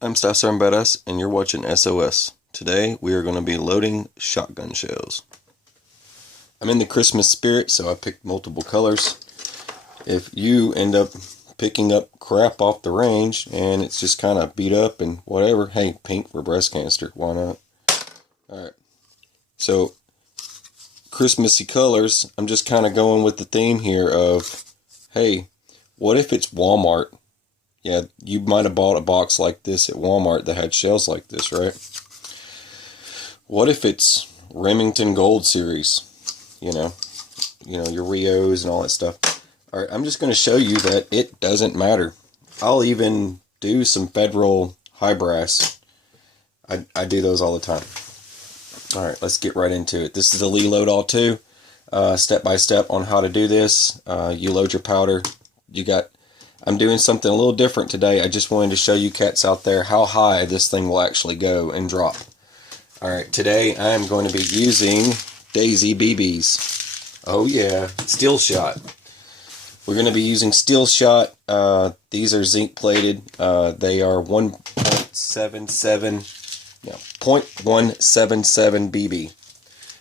I'm Stasser and Badass, and you're watching SOS. Today, we are going to be loading shotgun shells. I'm in the Christmas spirit, so I picked multiple colors. If you end up picking up crap off the range, and it's just kind of beat up and whatever, hey, pink for breast cancer, why not? Alright, so, Christmassy colors, I'm just kind of going with the theme here of, hey, what if it's Walmart? Yeah, you might have bought a box like this at Walmart that had shells like this, right? What if it's Remington Gold Series? You know, your Rios and all that stuff. All right, I'm just going to show you that it doesn't matter. I'll even do some Federal high brass. I do those all the time. All right, let's get right into it. This is the Lee Load All 2. Step by step on how to do this. You load your powder. I'm doing something a little different today. I just wanted to show you cats out there how high this thing will actually go and drop. Alright, today I am going to be using Daisy BBs. Oh yeah, steel shot. We're going to be using steel shot. These are zinc plated. They are 0.177 BB.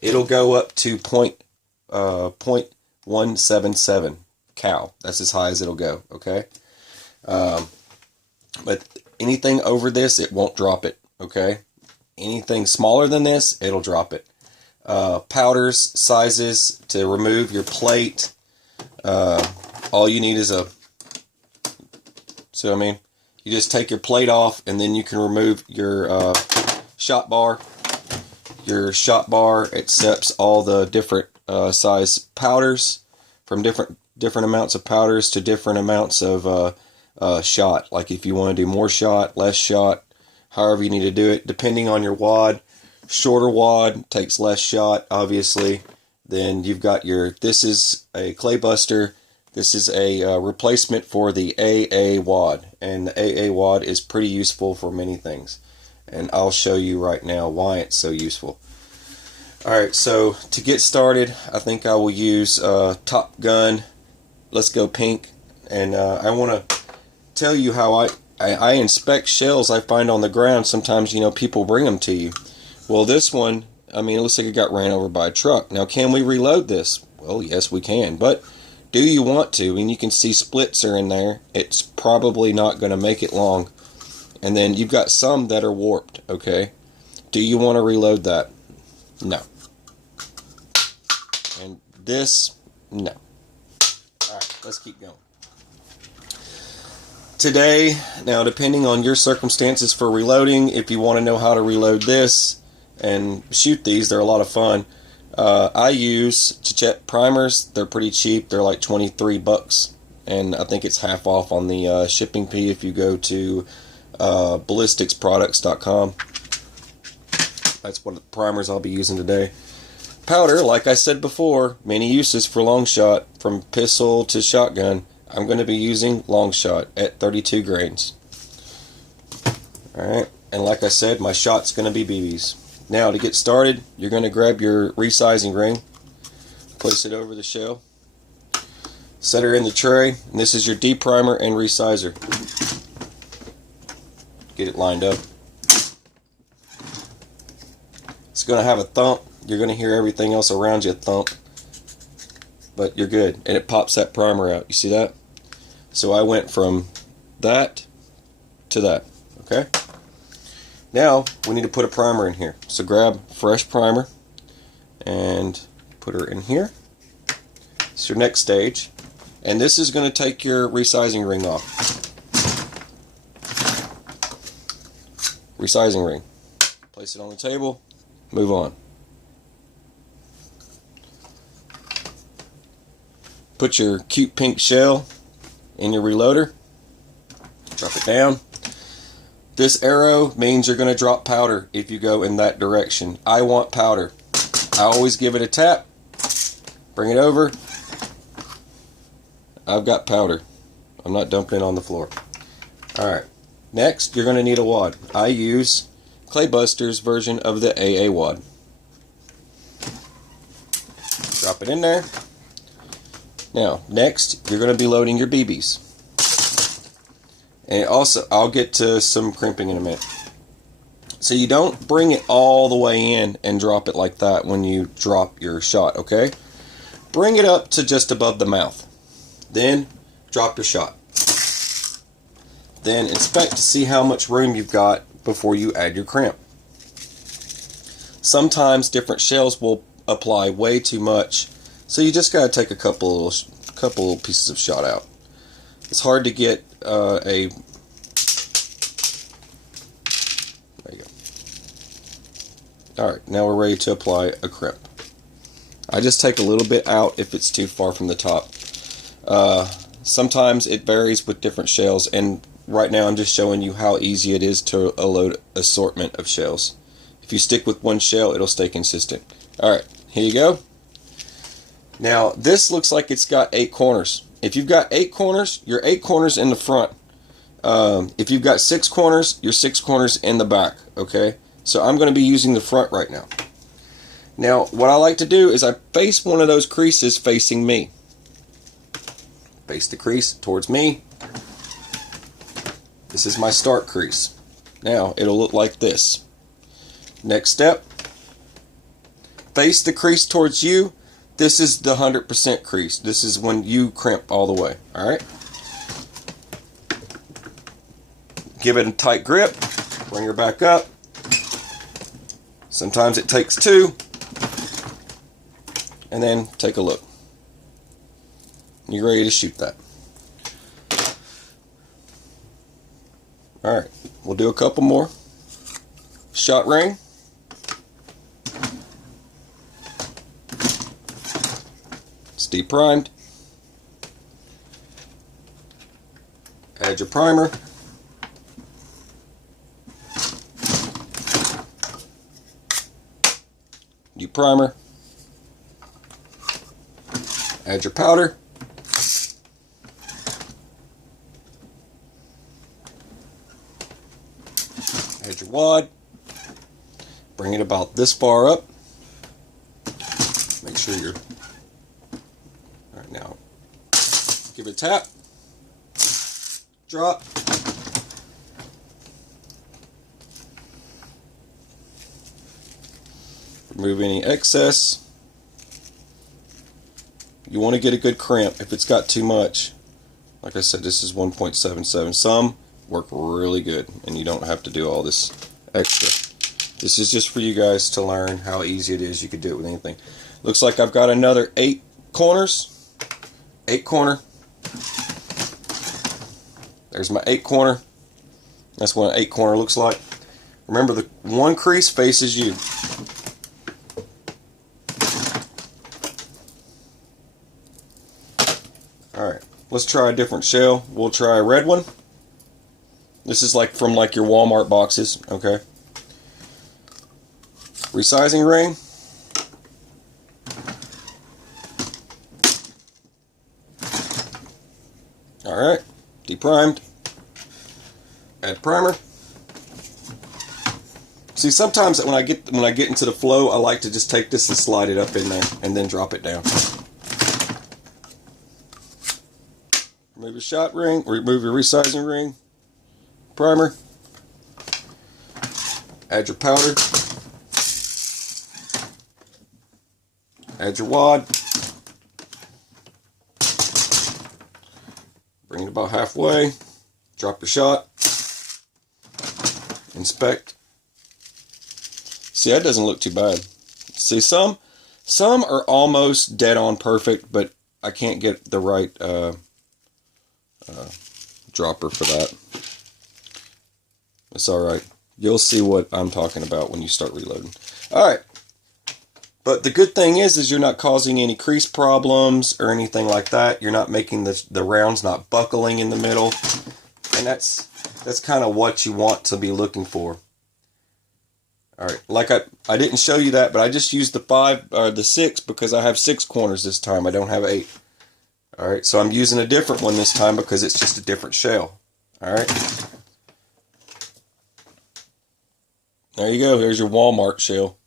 It'll go up to 0.177 cal. That's as high as it'll go, okay? But anything over this, it won't drop it, okay? Anything smaller than this, it'll drop it. Powders, sizes to remove your plate. All you need is see what I mean? You just take your plate off, and then you can remove your shot bar. Your shot bar accepts all the different size powders from different amounts of powders to different amounts of shot. Like if you want to do more shot, less shot, however you need to do it, depending on your wad. Shorter wad takes less shot, obviously. Then you've got this is a clay buster. This is a replacement for the AA wad. And the AA wad is pretty useful for many things. And I'll show you right now why it's so useful. Alright, so to get started, I think I will use Top Gun Let's Go Pink. And I want to tell you how I inspect shells I find on the ground. Sometimes, people bring them to you. Well, this one, it looks like it got ran over by a truck. Now, can we reload this? Well, yes, we can. But do you want to? And you can see splits are in there. It's probably not going to make it long. And then you've got some that are warped, okay? Do you want to reload that? No. And this, no. Alright, let's keep going. Today, now depending on your circumstances for reloading, if you want to know how to reload this and shoot these, they're a lot of fun. I use Chichet primers. They're pretty cheap. They're like 23 bucks. And I think it's half off on the shipping fee if you go to ballisticsproducts.com. That's what the primers I'll be using today. Powder, like I said before, many uses for long shot, from pistol to shotgun. I'm going to be using long shot at 32 grains. Alright, and like I said, my shot's going to be BBs. Now, to get started, you're going to grab your resizing ring, place it over the shell, set her in the tray, and this is your deprimer and resizer. Get it lined up. It's going to have a thump. You're going to hear everything else around you thump. But you're good. And it pops that primer out. You see that? So I went from that to that. Okay? Now, we need to put a primer in here. So grab fresh primer and put her in here. It's your next stage. And this is going to take your resizing ring off. Resizing ring. Place it on the table. Move on. Put your cute pink shell in your reloader. Drop it down. This arrow means you're going to drop powder if you go in that direction. I want powder. I always give it a tap. Bring it over. I've got powder. I'm not dumping it on the floor. Alright. Next, you're going to need a wad. I use Clay Buster's version of the AA wad. Drop it in there. Now, next, you're going to be loading your BBs. And also, I'll get to some crimping in a minute. So you don't bring it all the way in and drop it like that when you drop your shot, okay? Bring it up to just above the mouth. Then drop your shot. Then inspect to see how much room you've got before you add your crimp. Sometimes different shells will apply way too much, so you just got to take a couple pieces of shot out. It's hard to get there you go. Alright, now we're ready to apply a crimp. I just take a little bit out if it's too far from the top. Sometimes it varies with different shells, and right now I'm just showing you how easy it is to load assortment of shells. If you stick with one shell, it'll stay consistent. Alright, here you go. Now, this looks like it's got 8 corners. If you've got 8 corners, your 8 corners in the front. If you've got 6 corners, your 6 corners in the back. Okay? So I'm going to be using the front right now. Now, what I like to do is I face one of those creases facing me. Face the crease towards me. This is my start crease. Now, it'll look like this. Next step, face the crease towards you. This is the 100% crease. This is when you crimp all the way. Alright? Give it a tight grip. Bring her back up. Sometimes it takes 2. And then take a look. You're ready to shoot that. Alright, we'll do a couple more. Shot ring. It's de-primed. Add your primer. New primer. Add your powder. Add your wad. Bring it about this far up. Make sure you're... Alright, now give it a tap. Drop. Remove any excess. You want to get a good crimp. If it's got too much, like I said, this is 1.77. Some work really good, and you don't have to do all this extra. This is just for you guys to learn how easy it is. You could do it with anything. Looks like I've got another 8 corners. 8 corner. There's my 8 corner. That's what an 8 corner looks like. Remember, the one crease faces you. Alright, let's try a different shell. We'll try a red one. This is like from like your Walmart boxes, okay? Resizing ring. Alright, de-primed. Add primer. See, sometimes when I get into the flow, I like to just take this and slide it up in there and then drop it down. Remove your shot ring, remove your resizing ring, primer, add your powder, add your wad, bring it about halfway, drop your shot, inspect. See, that doesn't look too bad. See, some are almost dead on perfect, but I can't get the right dropper for that. It's alright. You'll see what I'm talking about when you start reloading. Alright. But the good thing is you're not causing any crease problems or anything like that. You're not making the rounds not buckling in the middle. And that's kind of what you want to be looking for. Alright, like I didn't show you that, but I just used the 6 because I have 6 corners this time. I don't have 8. Alright, so I'm using a different one this time because it's just a different shell. Alright. There you go. Here's your Walmart shell.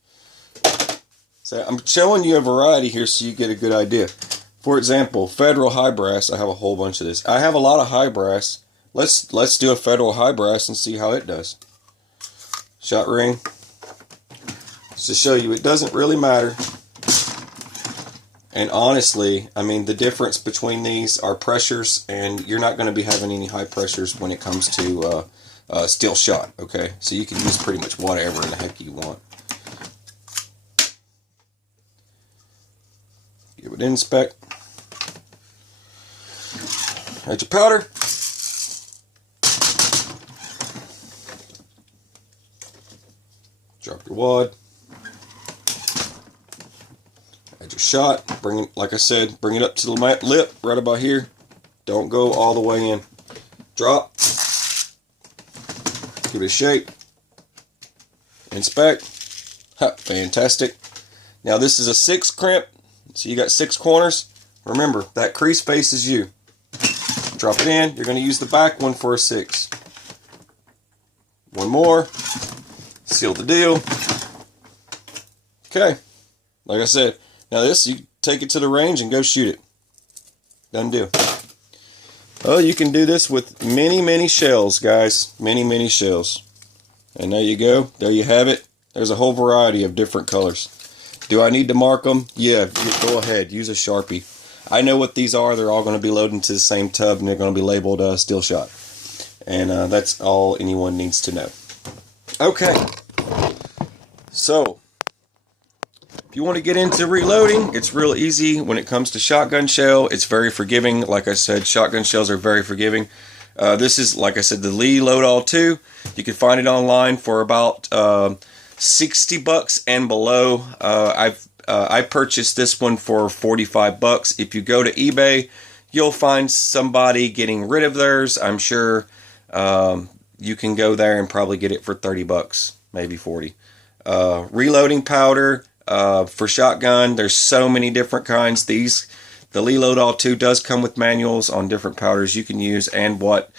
So I'm showing you a variety here so you get a good idea. For example, Federal high brass. I have a whole bunch of this. I have a lot of high brass, let's do a Federal high brass and see how it does. Shot ring. Just to show you, it doesn't really matter. And honestly, I mean, the difference between these are pressures, and you're not going to be having any high pressures when it comes to steel shot, okay? So you can use pretty much whatever the heck you want. Give it an inspect. Add your powder. Drop your wad. Add your shot. Bring it, like I said, bring it up to the lip, right about here. Don't go all the way in. Drop. Give it a shake. Inspect. Ha, fantastic. Now this is a 6 crimp, so you got 6 corners. Remember, that crease faces you. Drop it in. You're going to use the back one for a 6. One more. Seal the deal. Okay. Like I said, now this, you take it to the range and go shoot it. Done deal. Oh, you can do this with many shells, guys. Many shells. And there you go. There you have it. There's a whole variety of different colors. Do I need to mark them? Yeah, go ahead. Use a Sharpie. I know what these are. They're all going to be loaded into the same tub, and they're going to be labeled steel shot. And that's all anyone needs to know. Okay. So, if you want to get into reloading, it's real easy when it comes to shotgun shell. It's very forgiving. Like I said, shotgun shells are very forgiving. This is, like I said, the Lee Load-All 2. You can find it online for about $60 and below. I purchased this one for $45. If you go to eBay, you'll find somebody getting rid of theirs. I'm sure you can go there and probably get it for $30, maybe $40. Reloading powder for shotgun. There's so many different kinds. The Lee Load-All 2 does come with manuals on different powders you can use and what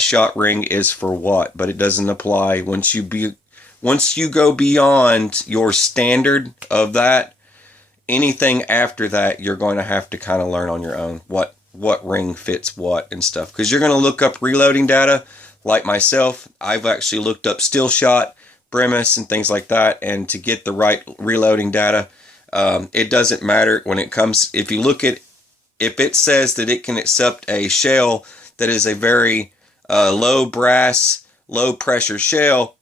shot ring is for what, but it doesn't apply once you go beyond your standard of that. Anything after that, you're going to have to kind of learn on your own what ring fits what and stuff, because you're going to look up reloading data. Like myself, I've actually looked up steel shot, Bremis, and things like that, and to get the right reloading data, it doesn't matter when it comes. If you look at, if it says that it can accept a shell that is a very low brass, low pressure shell,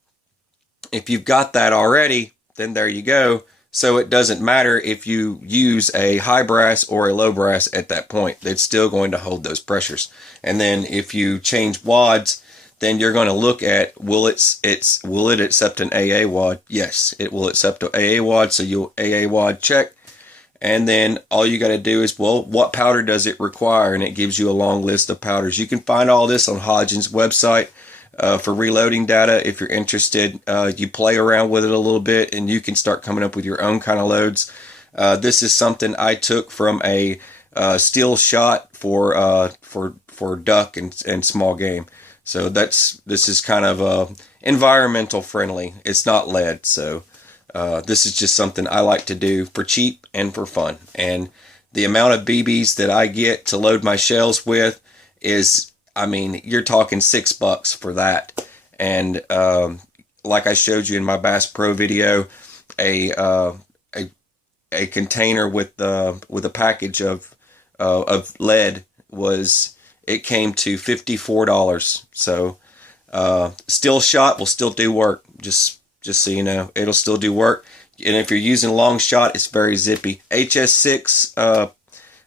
if you've got that already, then there you go. So it doesn't matter if you use a high brass or a low brass at that point. It's still going to hold those pressures. And then if you change wads, then you're going to look at, will it accept an AA wad? Yes, it will accept an AA wad. So you'll AA wad check. And then all you got to do is, well, what powder does it require? And it gives you a long list of powders. You can find all this on Hodgins' website. For reloading data, if you're interested, you play around with it a little bit and you can start coming up with your own kind of loads. This is something I took from a steel shot for duck and small game. So this is kind of environmental friendly. It's not lead, so this is just something I like to do for cheap and for fun. And the amount of BBs that I get to load my shells with is, I mean, you're talking $6 for that. And like I showed you in my Bass Pro video, a container with a package of lead it came to $54. So steel shot will still do work. Just so you know, it'll still do work. And if you're using long shot, it's very zippy. HS6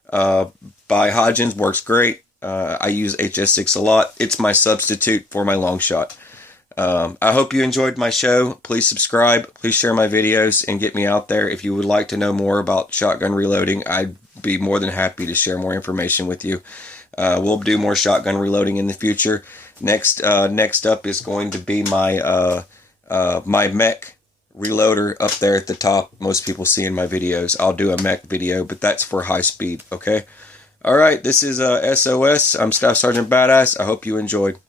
by Hodgins works great. I use HS6 a lot. It's my substitute for my long shot. I hope you enjoyed my show. Please subscribe. Please share my videos and get me out there. If you would like to know more about shotgun reloading, I'd be more than happy to share more information with you. We'll do more shotgun reloading in the future. Next up is going to be my my mech reloader up there at the top. Most people see in my videos. I'll do a mech video, but that's for high speed. Okay. All right. This is SOS. I'm Staff Sergeant Badass. I hope you enjoyed.